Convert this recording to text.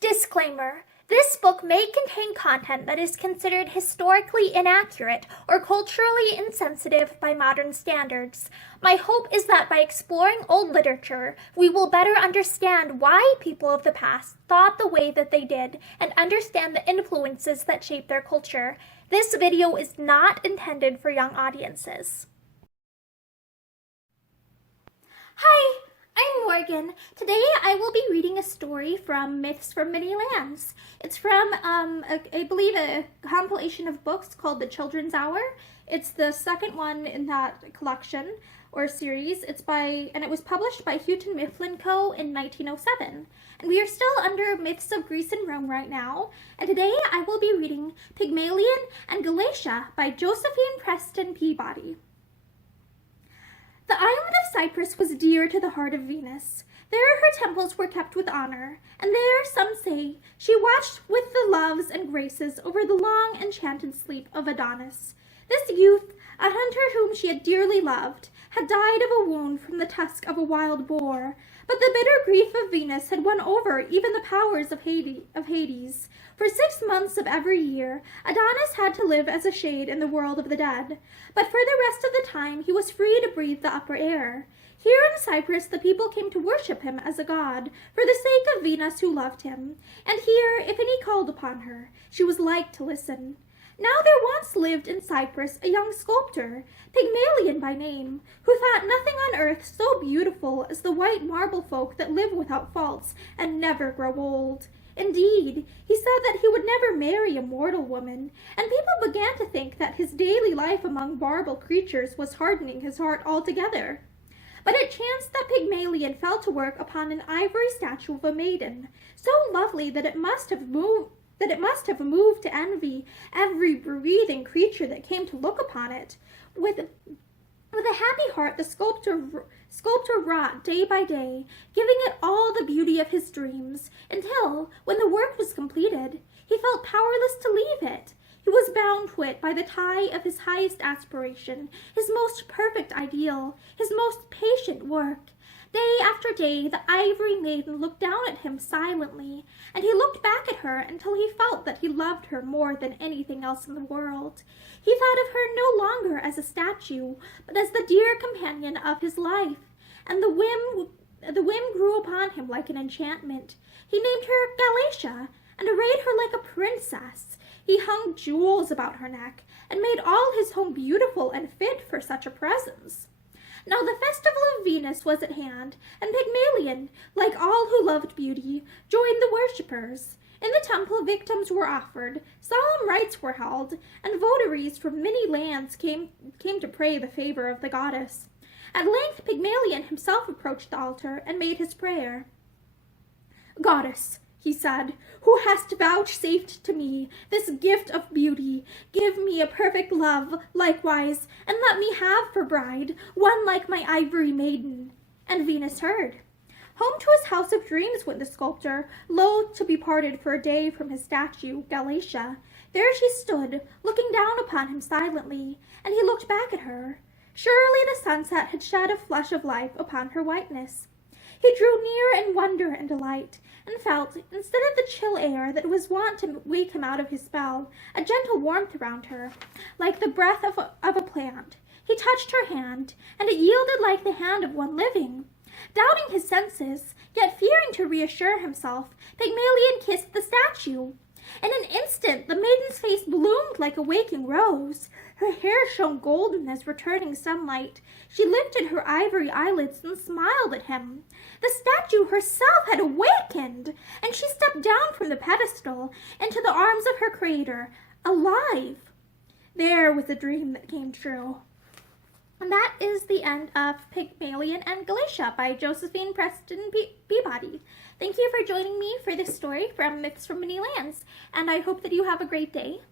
Disclaimer. This book may contain content that is considered historically inaccurate or culturally insensitive by modern standards. My hope is that by exploring old literature, we will better understand why people of the past thought the way that they did and understand the influences that shape their culture. This video is not intended for young audiences. Hi! I'm Morgan. Today I will be reading a story from Myths from Many Lands. It's from, I believe, a compilation of books called The Children's Hour. It's the second one in that collection or series. And it was published by Houghton Mifflin Co. in 1907. And we are still under Myths of Greece and Rome right now. And today I will be reading Pygmalion and Galatea by Josephine Preston Peabody. The island of Cyprus was dear to the heart of Venus. There her temples were kept with honor, and there, some say, she watched with the loves and graces over the long enchanted sleep of Adonis. This youth, a hunter whom she had dearly loved, had died of a wound from the tusk of a wild boar, but the bitter grief of Venus had won over even the powers of Hades. For 6 months of every year, Adonis had to live as a shade in the world of the dead, but for the rest of the time he was free to breathe the upper air. Here in Cyprus the people came to worship him as a god, for the sake of Venus who loved him, and here, if any called upon her, she was like to listen. Now there once lived in Cyprus a young sculptor, Pygmalion by name, who thought nothing on earth so beautiful as the white marble folk that live without faults and never grow old. Indeed, he said that he would never marry a mortal woman, and people began to think that his daily life among marble creatures was hardening his heart altogether. But it chanced that Pygmalion fell to work upon an ivory statue of a maiden, so lovely that it must have moved to envy every breathing creature that came to look upon it. With a happy heart the sculptor wrought day by day, giving it all the beauty of his dreams, until, when the work was completed, he felt powerless to leave it. He was bound to it by the tie of his highest aspiration, his most perfect ideal, his most patient work. Day after day, the ivory maiden looked down at him silently, and he looked back at her until he felt that he loved her more than anything else in the world. He thought of her no longer as a statue, but as the dear companion of his life, and the whim grew upon him like an enchantment. He named her Galatea, and arrayed her like a princess. He hung jewels about her neck, and made all his home beautiful and fit for such a presence. Now the festival of Venus was at hand, and Pygmalion, like all who loved beauty, joined the worshippers. In the temple victims were offered, solemn rites were held, and votaries from many lands came to pray the favor of the goddess. At length Pygmalion himself approached the altar and made his prayer. "Goddess," he said, "who hast vouchsafed to me this gift of beauty, give me a perfect love likewise, and let me have for bride one like my ivory maiden." And Venus heard. Home to his house of dreams went the sculptor, loath to be parted for a day from his statue, Galatea. There she stood, looking down upon him silently, and he looked back at her. Surely the sunset had shed a flush of life upon her whiteness. He drew near in wonder and delight, and felt, instead of the chill air that was wont to wake him out of his spell, a gentle warmth around her, like the breath of a plant. He touched her hand, and it yielded like the hand of one living. Doubting his senses, yet fearing to reassure himself, Pygmalion kissed the statue. In an instant the maiden's face bloomed like a waking rose. Her hair shone golden as returning sunlight. She lifted her ivory eyelids and smiled at him. The statue herself had awakened, and she stepped down from the pedestal into the arms of her creator, alive. There was a dream that came true. And that is the end of Pygmalion and Galatea by Josephine Preston Peabody. Thank you for joining me for this story from Myths from Many Lands, and I hope that you have a great day.